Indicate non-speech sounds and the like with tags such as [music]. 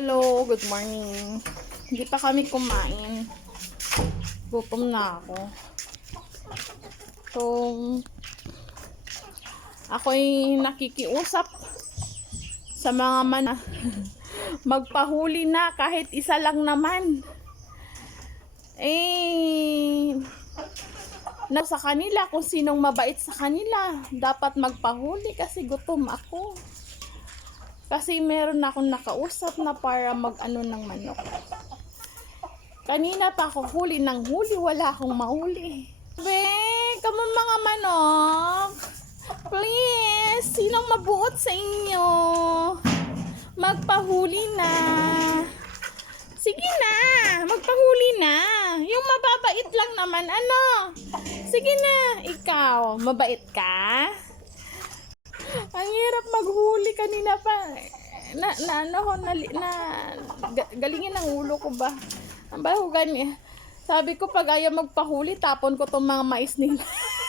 Hello, good morning. Hindi pa kami kumain. Gutom na ako. So, ako'y nakikiusap sa mga mana. [laughs] Magpahuli na kahit isa lang naman. Eh, na sa kanila kung sinong mabait sa kanila. Dapat magpahuli kasi gutom ako. Kasi meron na akong nakausap na para mag-ano ng manok. Kanina pa ako huli ng huli, wala akong mahuli. Be, on mga manok. Please, sinong mabuot sa inyo? Magpahuli na. Sige na, magpahuli na. Yung mababait lang naman, ano? Sige na, ikaw, mabait ka? Kanina pa. Na, na ano ko, na, na, ga- galingin ang ulo ko ba? Ang baho gani. Sabi ko pag ayaw magpahuli, tapon ko tong mga mais nila. [laughs]